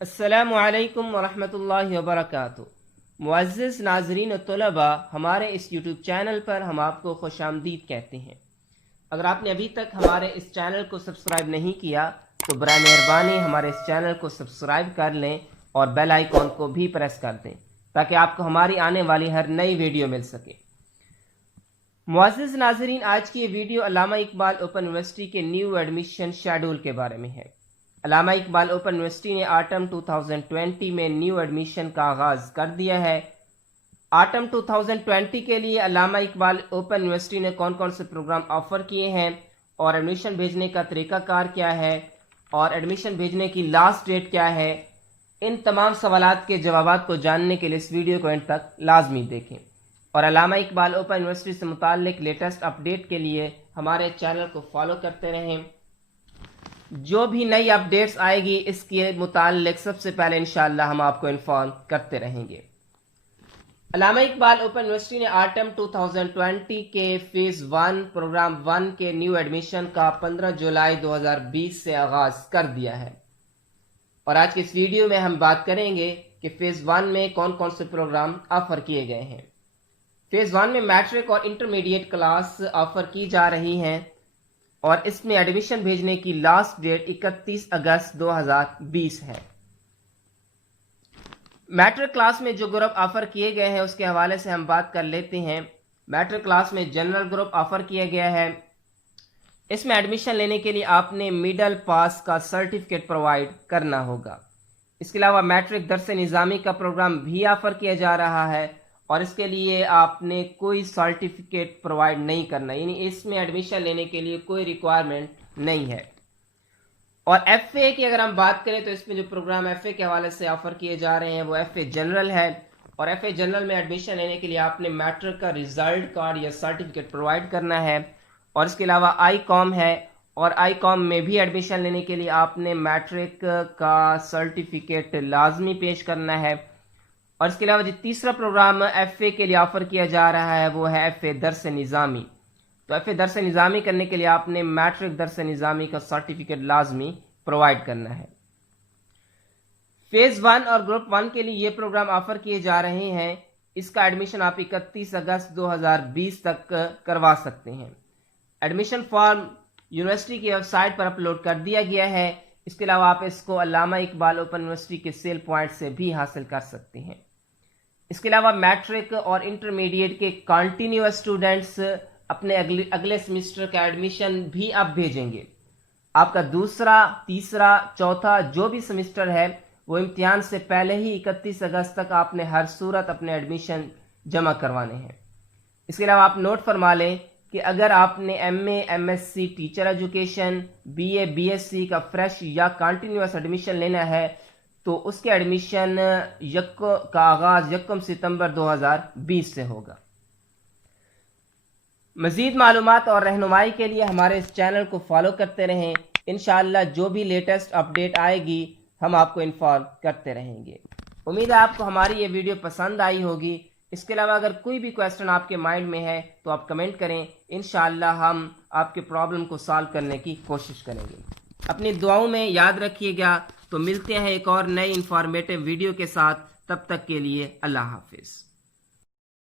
السلام علیکم ورحمۃ اللہ وبرکاتہ۔ معزز ناظرین و طلباء، ہمارے اس یوٹیوب چینل پر ہم آپ کو خوش آمدید کہتے ہیں۔ اگر آپ نے ابھی تک ہمارے اس چینل کو سبسکرائب نہیں کیا تو برائے مہربانی ہمارے اس چینل کو سبسکرائب کر لیں اور بیل آئیکن کو بھی پریس کر دیں تاکہ آپ کو ہماری آنے والی ہر نئی ویڈیو مل سکے۔ معزز ناظرین، آج کی یہ ویڈیو علامہ اقبال اوپن یونیورسٹی کے نیو ایڈمیشن شیڈول کے بارے میں ہے۔ علامہ اقبال اوپن یونیورسٹی نے آٹم 2020 میں نیو ایڈمیشن کا آغاز کر دیا ہے۔ آٹم 2020 کے لیے علامہ اقبال اوپن یونیورسٹی نے کون کون سے پروگرام آفر کیے ہیں اور ایڈمیشن بھیجنے کا طریقہ کار کیا ہے اور ایڈمیشن بھیجنے کی لاسٹ ڈیٹ کیا ہے، ان تمام سوالات کے جوابات کو جاننے کے لیے اس ویڈیو کو اینڈ تک لازمی دیکھیں اور علامہ اقبال اوپن یونیورسٹی سے متعلق لیٹسٹ اپڈیٹ کے لیے ہمارے چینل کو فالو کرتے رہیں۔ جو بھی نئی اپڈیٹس آئے گی اس کے متعلق سب سے پہلے انشاءاللہ ہم آپ کو انفارم کرتے رہیں گے۔ علامہ اقبال اوپن یونیورسٹی نے آٹم 2020 کے فیز 1 پروگرام 1 کے نیو ایڈمیشن کا 15 جولائی 2020 سے آغاز کر دیا ہے، اور آج کے اس ویڈیو میں ہم بات کریں گے کہ فیز 1 میں کون کون سے پروگرام آفر کیے گئے ہیں۔ فیز 1 میں میٹرک اور انٹرمیڈیٹ کلاس آفر کی جا رہی ہیں اور اس میں ایڈمیشن بھیجنے کی لاسٹ ڈیٹ 31 اگست 2020 ہے۔ میٹرک کلاس میں جو گروپ آفر کیے گئے ہیں اس کے حوالے سے ہم بات کر لیتے ہیں۔ میٹرک کلاس میں جنرل گروپ آفر کیا گیا ہے۔ اس میں ایڈمیشن لینے کے لیے آپ نے میڈل پاس کا سرٹیفکیٹ پرووائڈ کرنا ہوگا۔ اس کے علاوہ میٹرک درس نظامی کا پروگرام بھی آفر کیا جا رہا ہے اور اس کے لیے آپ نے کوئی سرٹیفکیٹ پرووائڈ نہیں کرنا، یعنی اس میں ایڈمیشن لینے کے لیے کوئی ریکوائرمنٹ نہیں ہے۔ اور ایف اے کی اگر ہم بات کریں تو اس میں جو پروگرام ایف اے کے حوالے سے آفر کیے جا رہے ہیں وہ ایف اے جنرل ہے، اور ایف اے جنرل میں ایڈمیشن لینے کے لیے آپ نے میٹرک کا ریزلٹ کارڈ یا سرٹیفکیٹ پرووائڈ کرنا ہے، اور اس کے علاوہ آئی کام ہے، اور آئی کام میں بھی ایڈمیشن لینے کے لیے آپ نے میٹرک کا سرٹیفکیٹ لازمی پیش کرنا ہے۔ اور اس کے علاوہ جو تیسرا پروگرام ایف اے کے لیے آفر کیا جا رہا ہے وہ ہے ایف اے درس نظامی۔ تو ایف اے درس نظامی کرنے کے لیے آپ نے میٹرک درس نظامی کا سرٹیفکیٹ لازمی پرووائڈ کرنا ہے۔ فیز 1 اور گروپ 1 کے لیے یہ پروگرام آفر کیے جا رہے ہیں۔ اس کا ایڈمیشن آپ 31 اگست 2020 تک کروا سکتے ہیں۔ ایڈمیشن فارم یونیورسٹی کی ویب سائٹ پر اپلوڈ کر دیا گیا ہے۔ اس کے علاوہ آپ اس کو علامہ اقبال اوپن یونیورسٹی کے سیل پوائنٹ سے بھی حاصل کر سکتے ہیں۔ اس کے علاوہ میٹرک اور انٹرمیڈیٹ کے کنٹینیو اسٹوڈنٹس اپنے اگلے سیمسٹر کا ایڈمیشن بھی اب بھیجیں گے۔ آپ کا دوسرا، تیسرا، چوتھا جو بھی سیمسٹر ہے وہ امتحان سے پہلے ہی 31 اگست تک آپ نے ہر صورت اپنے ایڈمیشن جمع کروانے ہیں۔ اس کے علاوہ آپ نوٹ فرما لیں کہ اگر آپ نے M A, M S C teacher education, B A, B S C کا فریش یا کنٹینیوس ایڈمیشن لینا ہے تو اس کے ایڈمیشن کا آغاز 1 ستمبر 2020 سے ہوگا۔ مزید معلومات اور رہنمائی کے لیے ہمارے اس چینل کو فالو کرتے رہیں۔ انشاءاللہ جو بھی لیٹسٹ اپڈیٹ آئے گی ہم آپ کو انفارم کرتے رہیں گے۔ امید ہے آپ کو ہماری یہ ویڈیو پسند آئی ہوگی۔ اس کے علاوہ اگر کوئی بھی کویسچن آپ کے مائنڈ میں ہے تو آپ کمنٹ کریں، انشاءاللہ ہم آپ کے پرابلم کو سالو کرنے کی کوشش کریں گے۔ اپنی دعاؤں میں یاد رکھیے گا۔ تو ملتے ہیں ایک اور نئی انفارمیٹیو ویڈیو کے ساتھ، تب تک کے لیے اللہ حافظ۔